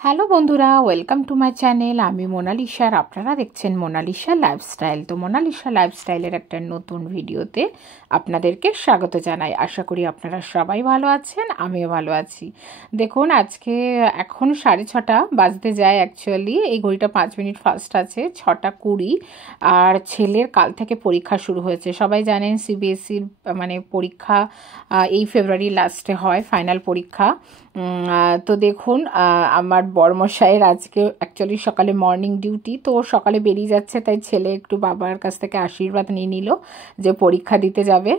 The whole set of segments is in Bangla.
হ্যালো বন্ধুরা, ওয়েলকাম টু মাই চ্যানেল। আমি মোনালিসা আর আপনারা দেখছেন মোনালিসা লাইফস্টাইল। তো মোনালিসা লাইফস্টাইলের একটা নতুন ভিডিওতে আপনাদেরকে স্বাগত জানাই। আশা করি আপনারা সবাই ভালো আছেন, আমিও ভালো আছি। দেখুন, আজকে এখন 6:30 বাজতে যায়। অ্যাকচুয়ালি এই ঘড়িটা 5 মিনিট ফাস্ট আছে, 6:20। আর ছেলের কাল থেকে পরীক্ষা শুরু হয়েছে। সবাই জানেন সিবিএসসির মানে পরীক্ষা এই ফেব্রুয়ারি লাস্টে হয়, ফাইনাল পরীক্ষা। তো দেখুন, আমার বড়মশাইয়ের আজকে অ্যাকচুয়ালি সকালে মর্নিং ডিউটি, তো সকালে বেরিয়ে যাচ্ছে, তাই ছেলে একটু বাবার কাছ থেকে আশীর্বাদ নিয়ে নিল যে পরীক্ষা দিতে যাবে।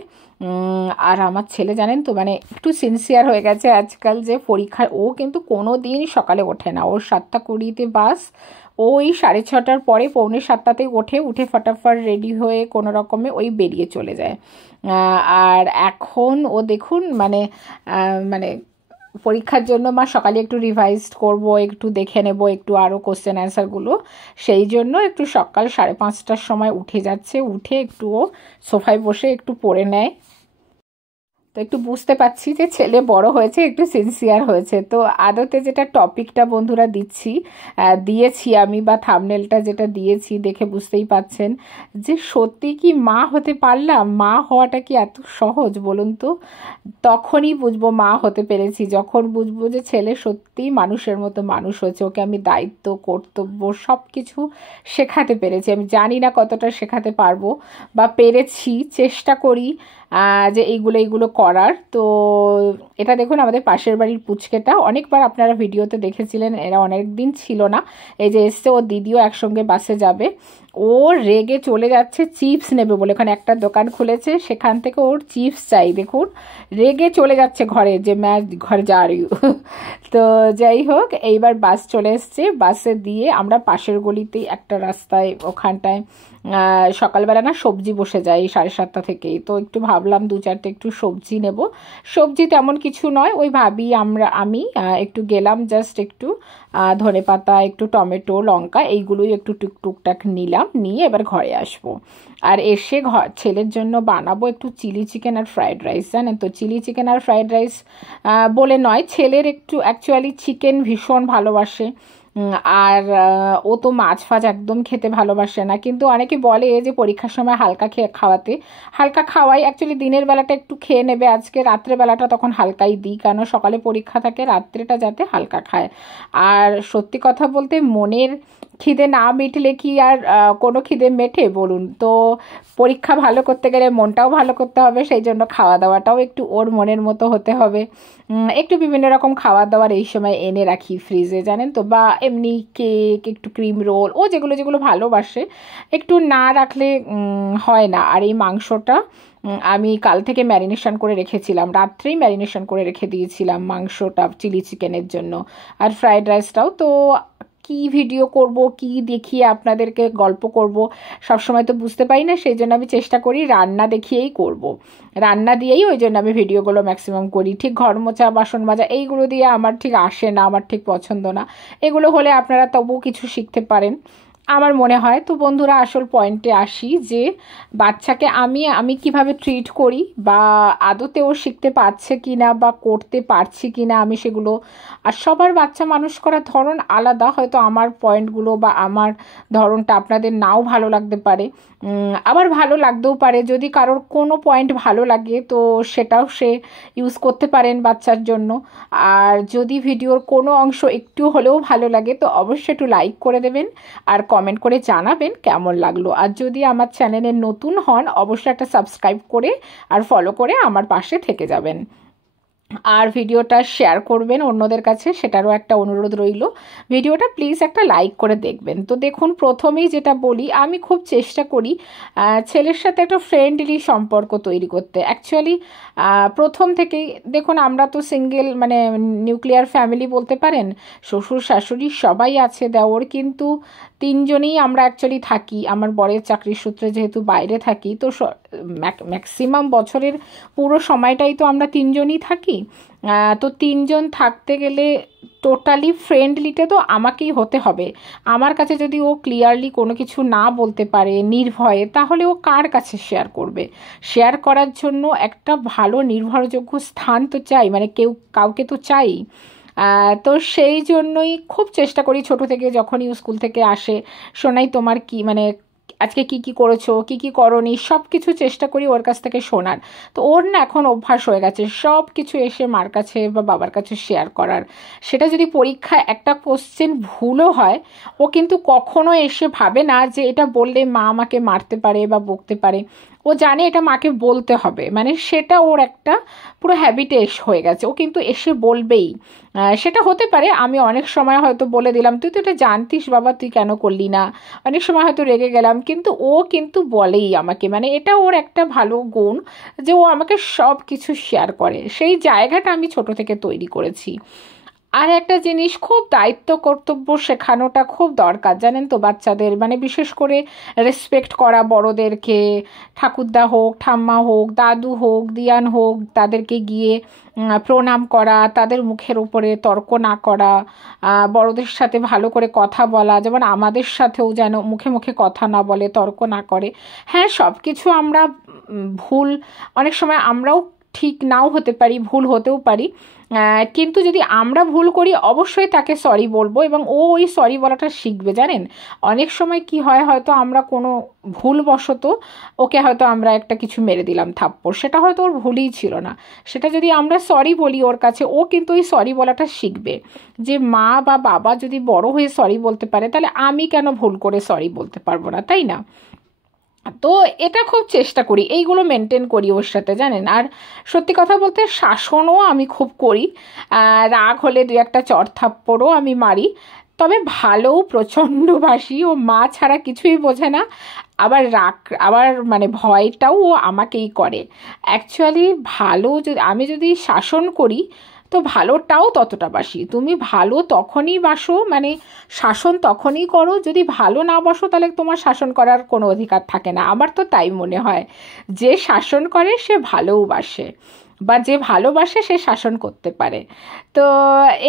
আর আমার ছেলে জানেন তো, মানে একটু সিনসিয়ার হয়ে গেছে আজকাল, যে পরীক্ষা ও কিন্তু কোনো দিন সকালে ওঠে না। ওর 7:20 বাস, ওই 6:30 পরে 6:45 উঠে ফটাফট রেডি হয়ে কোনো রকমে ওই বেরিয়ে চলে যায়। আর এখন ও দেখুন মানে মানে পরীক্ষার জন্য মা সকালে একটু রিভাইজ করব, একটু দেখে নেব একটু আরও কোশ্চেন অ্যান্সারগুলো, সেই জন্য একটু সকাল 5:30টার সময় উঠে যাচ্ছে। উঠে একটু ও সোফায় বসে একটু পড়ে নেয়। তো একটু বুঝতে পারছি যে ছেলে বড় হয়েছে, একটু সিনসিয়ার হয়েছে। তো আদতে যেটা টপিকটা বন্ধুরা দিয়েছি আমি, বা থাম্বনেলটা যেটা দিয়েছি দেখে বুঝতেই পাচ্ছেন যে সত্যি কি মা হতে পারলাম? মা হওয়াটা কি এত সহজ বলুন তো? তখনই বুঝবো মা হতে পেরেছি, যখন বুঝবো যে ছেলে সত্যিই মানুষের মতো মানুষ হয়েছে। ওকে আমি দায়িত্ব, কর্তব্য সব কিছু শেখাতে পেরেছি। আমি জানি না কতটা শেখাতে পারবো বা পেরেছি, চেষ্টা করি যে এইগুলো করার। তো এটা দেখুন, আমাদের পাশের বাড়ির পুচকেটা, অনেকবার আপনারা ভিডিওতে দেখেছিলেন, এরা অনেক দিন ছিল না, এই যে এসছে, ও দিদিও একসঙ্গে বাসে যাবে। ও রেগে চলে যাচ্ছে চিপস নেবে বলে, ওখানে একটা দোকান খুলেছে, সেখান থেকে ওর চিপস চাই। দেখুন, রেগে চলে যাচ্ছে ঘরে, যে ম্যাচ ঘরে যা আর ইউ। তো যাই হোক, এইবার বাস চলে এসছে, বাসে দিয়ে আমরা পাশের গলিতেই একটা রাস্তায়, ওখানটায় সকালবেলা না সবজি বসে যায় 7:30 থেকেই। তো একটু ভাবলাম 2-4টে একটু সবজি নেব। সবজি তেমন কিছু নয়, ওই ভাবি আমি একটু গেলাম, জাস্ট একটু ধনেপাতা, একটু টমেটো, লঙ্কা, এইগুলোই একটু টুকটাক নিলাম, নিয়ে এবার ঘরে আসবো। আর এসে ছেলের জন্য বানাবো একটু চিলি চিকেন আর ফ্রায়েড রাইস। জানেন তো, চিলি চিকেন আর ফ্রায়েড রাইস বলে নয়, ছেলের একটু অ্যাকচুয়ালি চিকেন ভীষণ ভালোবাসে। আর ও তো মাছ ফাছ একদম খেতে ভালোবাসে না, কিন্তু অনেকে বলে যে পরীক্ষার সময় হালকা খাওয়াতে। হালকা খাওয়াই, অ্যাকচুয়ালি দিনের বেলাটা একটু খেয়ে নেবে আজকে, রাত্রেবেলাটা তখন হালকাই দিই, কারণ সকালে পরীক্ষা থাকে, রাত্রেটা যাতে হালকা খায়। আর সত্যি কথা বলতে, মনের খিদে না মিটলে কি আর কোনো খিদে মেটে বলুন? তো পরীক্ষা ভালো করতে গেলে মনটাও ভালো করতে হবে, সেই জন্য খাওয়া দাওয়াটাও একটু ওর মনের মতো হতে হবে। একটু বিভিন্ন রকম খাবার দাবার এই সময় এনে রাখি ফ্রিজে, জানেন তো, বা এমনি কেক, একটু ক্রিম রোল, ও যেগুলো যেগুলো ভালোবাসে, একটু না রাখলে হয় না। আর এই মাংসটা আমি কাল থেকে ম্যারিনেশন করে রেখেছিলাম, রাত্রেই ম্যারিনেশন করে রেখে দিয়েছিলাম মাংসটা চিলি চিকেনের জন্য, আর ফ্রায়েড রাইসটাও। তো কি ভিডিও করব, কি দেখিয়ে আপনাদেরকে গল্প করব, সবসময় তো বুঝতে পারি না, সেই জন্য আমি চেষ্টা করি রান্না দেখিয়েই করব। রান্না দিয়েই ওই জন্য আমি ভিডিওগুলো ম্যাক্সিমাম করি। ঠিক ঘর মোছা, বাসন মাজা, এইগুলো দিয়ে আমার ঠিক আসে না, আমার ঠিক পছন্দ না। এগুলো হলে আপনারা তবুও কিছু শিখতে পারেন আমার মনে হয়। তো বন্ধুরা, আসল পয়েন্টে আসি, যে বাচ্চাকে আমি কিভাবে ট্রিট করি, বা আদতেও শিখতে পারছে কি না, বা করতে পারছি কি না আমি সেগুলো। আর সবার বাচ্চা মানুষ করার ধরন আলাদা, হয়তো আমার পয়েন্টগুলো বা আমার ধরনটা আপনাদের নাও ভালো লাগতে পারে, আবার ভালো লাগতেও পারে। যদি কারোর কোনো পয়েন্ট ভালো লাগে, তো সেটাও সে ইউজ করতে পারেন বাচ্চার জন্য। আর যদি ভিডিওর কোনো অংশ একটু হলেও ভালো লাগে, তো অবশ্যই একটু লাইক করে দেবেন, আর কমেন্ট করে জানাবেন কেমন লাগলো। আর যদি আমার চ্যানেলে নতুন হন, অবশ্যই একটা সাবস্ক্রাইব করে আর ফলো করে আমার পাশে থেকে যাবেন। আর ভিডিওটা শেয়ার করবেন অন্যদের কাছে, সেটারও একটা অনুরোধ রইল। ভিডিওটা প্লিজ একটা লাইক করে দেখবেন। তো দেখুন, প্রথমেই যেটা বলি, আমি খুব চেষ্টা করি ছেলের সাথে একটা ফ্রেন্ডলি সম্পর্ক তৈরি করতে। অ্যাকচুয়ালি প্রথম থেকেই দেখুন, আমরা তো সিঙ্গেল, মানে নিউক্লিয়ার ফ্যামিলি বলতে পারেন, শ্বশুর শাশুড়ি সবাই আছে, দেওর কিন্তু 3জনই আমরা অ্যাকচুয়ালি থাকি। আমার বরের চাকরির সূত্রে যেহেতু বাইরে থাকি, তো ম্যাক্সিমাম বছরের পুরো সময়টাই তো আমরা 3জনই থাকি। তো 3জন থাকতে গেলে টোটালি ফ্রেন্ডলিতে তো আমাকেই হতে হবে। আমার কাছে যদি ও ক্লিয়ারলি কোনো কিছু না বলতে পারে নির্ভয়ে, তাহলে ও কার কাছে শেয়ার করবে? শেয়ার করার জন্য একটা ভালো নির্ভরযোগ্য স্থান তো চাই, মানে কাউকে তো চাই। তো সেই জন্যই খুব চেষ্টা করি ছোট থেকে, যখনই স্কুল থেকে আসে শোনাই তোমার কি মানে আজকে কি কি করেছো, কি কি করনি, সব কিছু চেষ্টা করি ওর কাছ থেকে শোনার। তো ওর না এখন অভ্যাস হয়ে গেছে সব কিছু এসে মার কাছে বা বাবার কাছে শেয়ার করার। সেটা যদি পরীক্ষায় একটা কোশ্চেন ভুলও হয়, ও কিন্তু কখনো এসে ভাবে না যে এটা বললে মা আমাকে মারতে পারে বা বকতে পারে। ও জানে এটা মাকে বলতে হবে, মানে সেটা ওর একটা পুরো হ্যাবিটে হয়ে গেছে, ও কিন্তু এসে বলবেই। সেটা হতে পারে আমি অনেক সময় হয়তো বলে দিলাম তুই তো এটা জানতিস বাবা, তুই কেন করলি না, অনেক সময় হয়তো রেগে গেলাম, কিন্তু ও কিন্তু বলেই আমাকে, মানে এটা ওর একটা ভালো গুণ যে ও আমাকে সব কিছু শেয়ার করে। সেই জায়গাটা আমি ছোট থেকে তৈরি করেছি। আর একটা জিনিস, খুব দায়িত্ব কর্তব্য শেখানোটা খুব দরকার জানেন তো বাচ্চাদের, মানে বিশেষ করে রেসপেক্ট করা বড়োদেরকে, ঠাকুরদা হোক, ঠাম্মা হোক, দাদু হোক, দিয়ান হোক, তাদেরকে গিয়ে প্রণাম করা, তাদের মুখের উপরে তর্ক না করা, বড়োদের সাথে ভালো করে কথা বলা, যেমন আমাদের সাথেও যেন মুখে মুখে কথা না বলে, তর্ক না করে। হ্যাঁ, সব কিছু আমরা ভুল, অনেক সময় আমরাও ঠিক নাও হতে পারি, ভুল হতেও পারি, কিন্তু যদি আমরা ভুল করি অবশ্যই তাকে সরি বলবো এবং ও ওই সরি বলাটা শিখবে। জানেন অনেক সময় কি হয়, হয়তো আমরা কোনো ভুলবশত ওকে হয়তো আমরা একটা কিছু মেরে দিলাম থাপ্পড়, সেটা হয়তো ওর ভুলই ছিল না, সেটা যদি আমরা সরি বলি ওর কাছে, ও কিন্তু ওই সরি বলাটা শিখবে যে মা বা বাবা যদি বড় হয়ে সরি বলতে পারে তাহলে আমি কেন ভুল করে সরি বলতে পারবো না, তাই না? তো এটা খুব চেষ্টা করি, এইগুলো মেনটেন করি ওর সাথে জানেন। আর সত্যি কথা বলতে শাসনও আমি খুব করি, রাগ হলে দু একটা চড়থাপ্পড়ও আমি মারি, তবে ভালোও প্রচণ্ডবাসী, ও মা ছাড়া কিছুই বোঝে না। আবার রাগ, আবার মানে ভয়টাও ও আমাকেই করে। অ্যাকচুয়ালি ভালো যদি আমি যদি শাসন করি তো ভালোটাও ততটা বাসি। তুমি ভালো তখনই বাসো, মানে শাসন তখনই করো, যদি ভালো না বাসো তাহলে তোমার শাসন করার কোনো অধিকার থাকে না। আমার তো তাই মনে হয়, যে শাসন করে সে ভালোও বাসে, বা যে ভালোবাসে সে শাসন করতে পারে। তো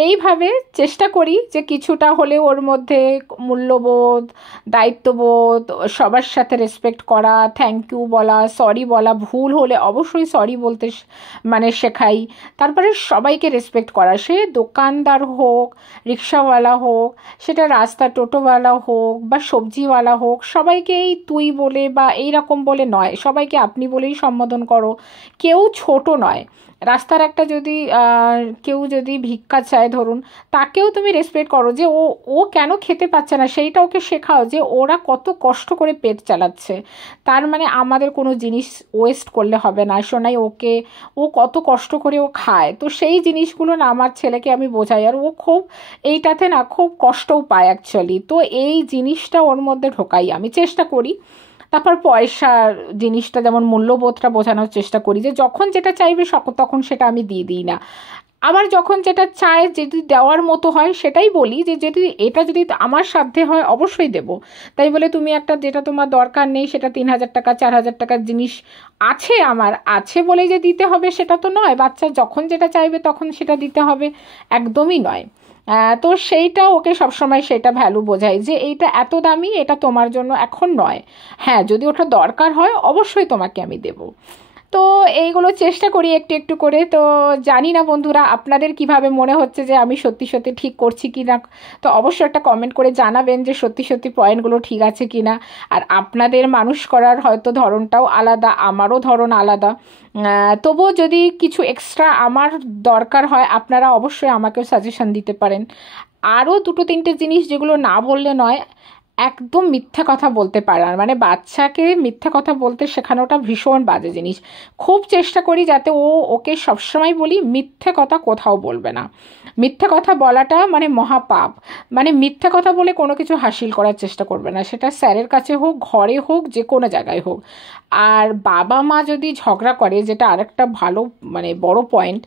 এইভাবে চেষ্টা করি যে কিছুটা হলেও ওর মধ্যে মূল্যবোধ, দায়িত্ববোধ, সবার সাথে রেসপেক্ট করা, থ্যাংক ইউ বলা, সরি বলা, ভুল হলে অবশ্যই সরি বলতে মানে শেখাই। তারপরে সবাইকে রেসপেক্ট করা, সে দোকানদার হোক, রিক্সাওয়ালা হোক, সেটা রাস্তা টোটোওয়ালা হোক বা সবজিওয়ালা হোক, সবাইকে এই তুই বলে বা এই রকম বলে নয়, সবাইকে আপনি বলেই সম্বোধন করো। কেউ ছোট নয়, রাস্তার একটা যদি কেউ যদি ভিক্ষা চায় ধরুন, তাকেও তুমি রেসপেক্ট করো, যে ও ও কেন খেতে পাচ্ছে না সেইটা ওকে শেখাও, যে ওরা কত কষ্ট করে পেট চালাচ্ছে, তার মানে আমাদের কোনো জিনিস ওয়েস্ট করলে হবে না, শোনাই ওকে, ও কত কষ্ট করে ও খায়। তো সেই জিনিসগুলো না আমার ছেলেকে আমি বোঝাই, আর ও খুব এইটাতে না খুব কষ্টও পায় অ্যাকচুয়ালি। তো এই জিনিসটা ওর মধ্যে ঢোকাই, আমি চেষ্টা করি। তারপর পয়সার জিনিসটা, যেমন মূল্যবোধটা বোঝানোর চেষ্টা করি, যে যখন যেটা চাইবে তখন সেটা আমি দিয়ে দিই না। আবার যখন যেটা চায় যদি দেওয়ার মতো হয় সেটাই বলি, যে যদি এটা যদি আমার সাধ্যে হয় অবশ্যই দেব। তাই বলে তুমি একটা যেটা তোমার দরকার নেই সেটা 3,000 টাকা 4,000 টাকার জিনিস আছে আমার, আছে বলেই যে দিতে হবে সেটা তো নয়। বাচ্চা যখন যেটা চাইবে তখন সেটা দিতে হবে, একদমই নয়। তো সেইটা ওকে সবসময় সেটা ভ্যালু বোঝাই, যে এইটা এত দামি, এটা তোমার জন্য এখন নয়, হ্যাঁ যদি ওটা দরকার হয় অবশ্যই তোমাকে আমি দেব। তো এইগুলো চেষ্টা করি একটু একটু করে। তো জানি না বন্ধুরা আপনাদের কিভাবে মনে হচ্ছে যে আমি সত্যি সত্যি ঠিক করছি কি না, তো অবশ্যই একটা কমেন্ট করে জানাবেন যে সত্যি সত্যি পয়েন্টগুলো ঠিক আছে কি না। আর আপনাদের মানুষ করার হয়তো ধরনটাও আলাদা, আমারও ধরন আলাদা, তবুও যদি কিছু এক্সট্রা আমার দরকার হয় আপনারা অবশ্যই আমাকেও সাজেশন দিতে পারেন। আরও দুটো তিনটে জিনিস যেগুলো না বললে নয়, একদম মিথ্যা কথা বলতে পারে না, মানে বাচ্চাকে মিথ্যা কথা বলতে শেখানোটা ভীষণ বাজে জিনিস। খুব চেষ্টা করি যাতে ওকে সবসময় বলি মিথ্যে কথা কোথাও বলবে না, মিথ্যে কথা বলাটা মানে মহাপাপ, মানে মিথ্যে কথা বলে কোনো কিছু হাসিল করার চেষ্টা করবে না, সেটা স্যারের কাছে হোক, ঘরে হোক, যে কোনো জায়গায় হোক। আর বাবা মা যদি ঝগড়া করে, যেটা আরেকটা ভালো মানে বড় পয়েন্ট,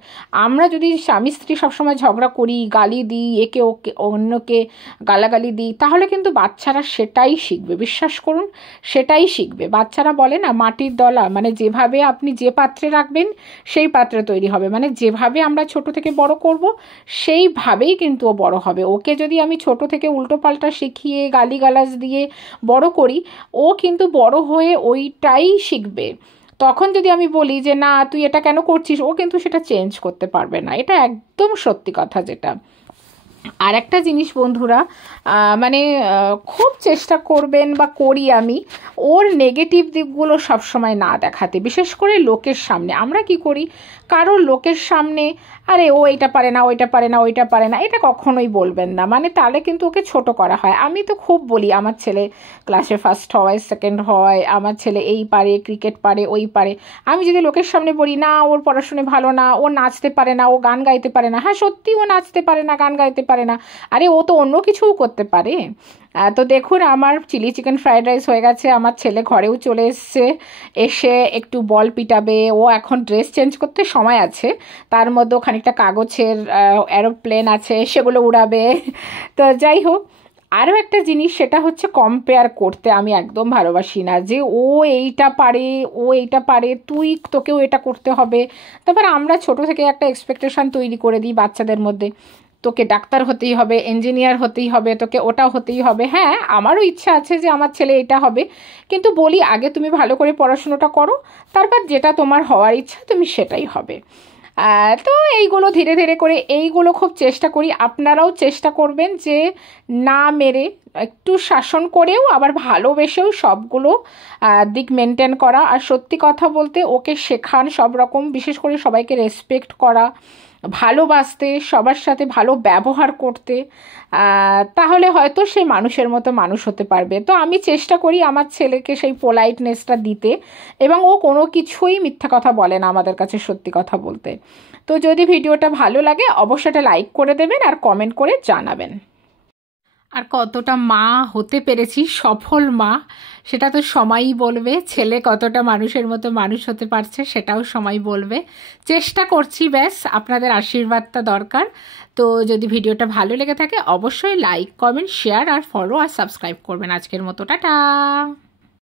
আমরা যদি স্বামী স্ত্রী সবসময় ঝগড়া করি, গালি দিই, একে ওকে অন্যকে গালাগালি দিই, তাহলে কিন্তু বাচ্চারা সেটাই শিখবে, বিশ্বাস করুন সেটাই শিখবে। বাচ্চারা বলে না মাটির দলা, মানে যেভাবে আপনি যে পাত্রে রাখবেন সেই পাত্রে তৈরি হবে, মানে যেভাবে আমরা ছোট থেকে বড় করব সেইভাবেই কিন্তু ও বড় হবে। ওকে যদি আমি ছোট থেকে উল্টোপাল্টা শিখিয়ে গালিগালাজ দিয়ে বড় করি, ও কিন্তু বড় হয়ে ওইটাই শিখবে। তখন যদি আমি বলি যে না তুই এটা কেন করছিস, ও কিন্তু সেটা চেঞ্জ করতে পারবে না, এটা একদম সত্যি কথা যেটা। আর একটা জিনিস বন্ধুরা, মানে খুব চেষ্টা করবেন বা করি আমি ওর নেগেটিভ দিকগুলো সবসময় না দেখাতে, বিশেষ করে লোকের সামনে। আমরা কি করি, কারোর লোকের সামনে আরে ও এটা পারে না, ওইটা পারে না, ওইটা পারে না, এটা কখনোই বলবেন না, মানে তাহলে কিন্তু ওকে ছোট করা হয়। আমি তো খুব বলি আমার ছেলে ক্লাসে ফার্স্ট হয়, সেকেন্ড হয়, আমার ছেলে এই পারে, ক্রিকেট পারে, ওই পারে। আমি যদি লোকের সামনে বলি না ওর পড়াশুনো ভালো না, ও নাচতে পারে না, ও গান গাইতে পারে না, হ্যাঁ সত্যি ও নাচতে পারে না, গান গাইতে পারে না, আরে ও তো অন্য কিছুও করতে পারে। তো দেখুন আমার চিলি চিকেন ফ্রাইড রাইস হয়ে গেছে, আমার ছেলে ঘরেও চলে এসছে, এসে একটু বল পিটাবে, ও এখন ড্রেস চেঞ্জ করতে সময় আছে, তার মধ্যে খানিকটা কাগজের এরোপ্লেন আছে সেগুলো উড়াবে। তো যাই হোক, আরও একটা জিনিস সেটা হচ্ছে কম্পেয়ার করতে আমি একদম ভালোবাসি না, যে ও এইটা পারে, ও এইটা পারে, তোকেও এটা করতে হবে। তারপর আমরা ছোট থেকে একটা এক্সপেকটেশন তৈরি করে দিই বাচ্চাদের মধ্যে, তোকে ডাক্তার হতেই হবে, ইঞ্জিনিয়ার হতেই হবে, তোকে ওটা হতেই হবে। হ্যাঁ আমারও ইচ্ছা আছে যে আমার ছেলে এটা হবে, কিন্তু বলি আগে তুমি ভালো করে পড়াশুনোটা করো, তারপর যেটা তোমার হওয়ার ইচ্ছা তুমি সেটাই হবে। তো এইগুলো ধীরে ধীরে করে এইগুলো খুব চেষ্টা করি, আপনারাও চেষ্টা করবেন যে না মেরে একটু শাসন করেও আবার ভালোবেসেও সবগুলো দিক মেনটেন করা। আর সত্যি কথা বলতে ওকে শেখান সব রকম, বিশেষ করে সবাইকে রেসপেক্ট করা, ভালোবাসতে, সবার সাথে ভালো ব্যবহার করতে, তাহলে হয়তো সে মানুষের মতো মানুষ হতে পারবে। তো আমি চেষ্টা করি আমার ছেলেকে সেই পোলাইটনেসটা দিতে, এবং ও কোনো কিছুই মিথ্যা কথা বলে না আমাদের কাছে, সত্যি কথা বলতে। তো যদি ভিডিওটা ভালো লাগে অবশ্যই এটা লাইক করে দেবেন আর কমেন্ট করে জানাবেন। আর কতটা মা হতে পেরেছি, সফল মা, সেটা তো সময়ই বলবে। ছেলে কতটা মানুষের মতো মানুষ হতে পারছে সেটাও সময় বলবে। চেষ্টা করছি, ব্যাস আপনাদের আশীর্বাদটা দরকার। তো যদি ভিডিওটা ভালো লেগে থাকে অবশ্যই লাইক, কমেন্ট, শেয়ার আর ফলো আর সাবস্ক্রাইব করবেন। আজকের মতো টাটা।